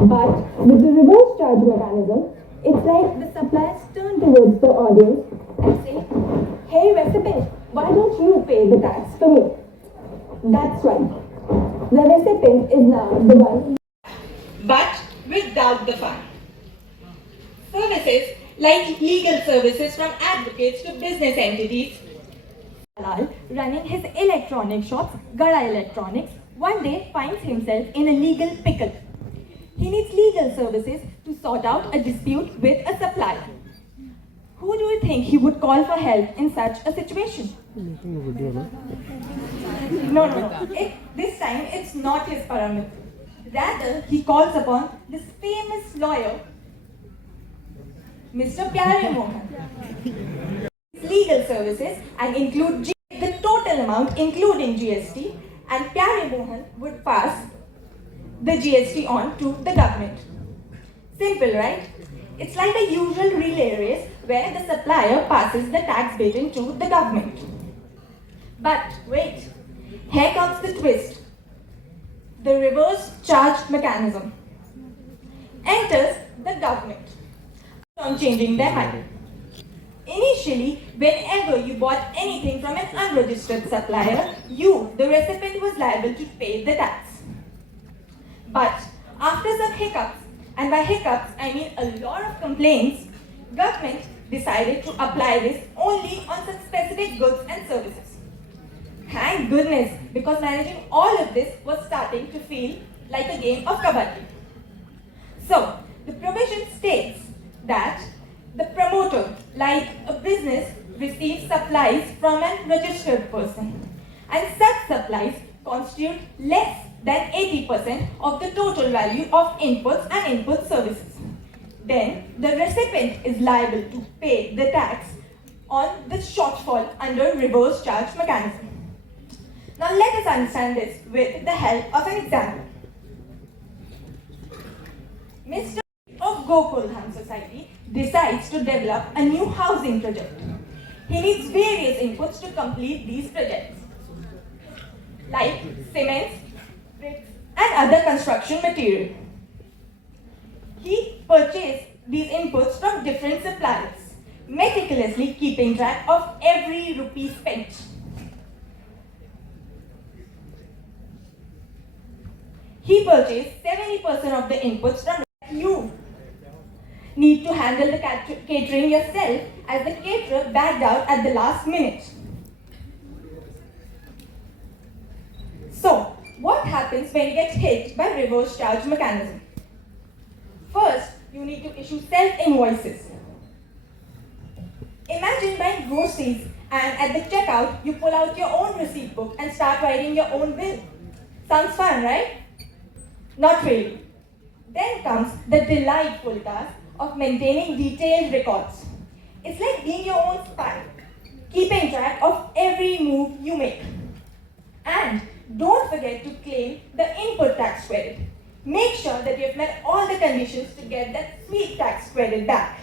But with the reverse charge mechanism, it's like the suppliers turn towards the audience and say, "Hey recipient, why don't you pay the tax for me?" That's right. The recipient is now the one. But without the fun. Services like legal services from advocates to business entities. Dalal, running his electronic shops, Gada Electronics, one day finds himself in a legal pickle. He needs legal services to sort out a dispute with a supplier. Who do you think he would call for help in such a situation? No. This time it's not his Paramit. Rather, he calls upon this famous lawyer, Mr. Pyare Mohan. Legal services and include the total amount including GST, and Pyare Mohan would pass the GST on to the government. Simple, right? It's like a usual relay race where the supplier passes the tax burden to the government. But wait, here comes the twist. The reverse charge mechanism enters the government on changing their mind. Initially, whenever you bought anything from an unregistered supplier, you, the recipient, was liable to pay the tax. But after some hiccups, and by hiccups I mean a lot of complaints, government decided to apply this only on some specific goods and services. Thank goodness, because managing all of this was starting to feel like a game of kabaddi. So, the provision states that the promoter, like a business, receives supplies from a registered person, and such supplies constitute less than 80% of the total value of inputs and input services. Then, the recipient is liable to pay the tax on the shortfall under reverse charge mechanism. Now, let us understand this with the help of an example. Mr. of Gokuldham Society decides to develop a new housing project. He needs various inputs to complete these projects, like cements, bricks, and other construction material. He purchased these inputs from different suppliers, meticulously keeping track of every rupee spent. He purchased 70% of the inputs from you. Need to handle the catering yourself, as the caterer backed out at the last minute. So, what happens when you get hit by reverse charge mechanism? First, you need to issue self-invoices. Imagine buying groceries and at the checkout, you pull out your own receipt book and start writing your own bill. Sounds fun, right? Not really. Then comes the delightful task of maintaining detailed records. It's like being your own spy, keeping track of every move you make. And don't forget to claim the input tax credit. Make sure that you've met all the conditions to get that sweet tax credit back.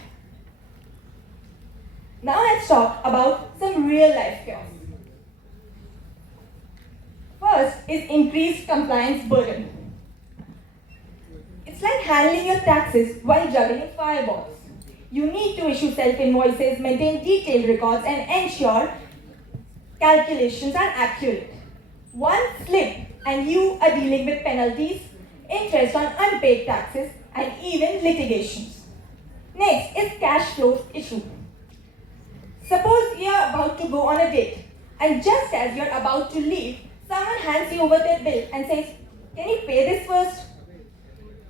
Now let's talk about some real life chaos. First is increased compliance burden. It's like handling your taxes while juggling fireballs. You need to issue self-invoices, maintain detailed records, and ensure calculations are accurate. One slip and you are dealing with penalties, interest on unpaid taxes, and even litigations. Next is cash flow issue. Suppose you are about to go on a date, and just as you are about to leave, someone hands you over their bill and says, "Can you pay this first?"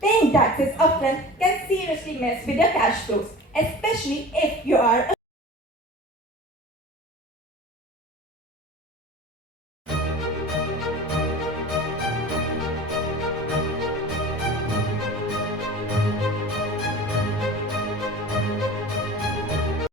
Paying taxes upfront can seriously mess with your cash flows, especially if you are a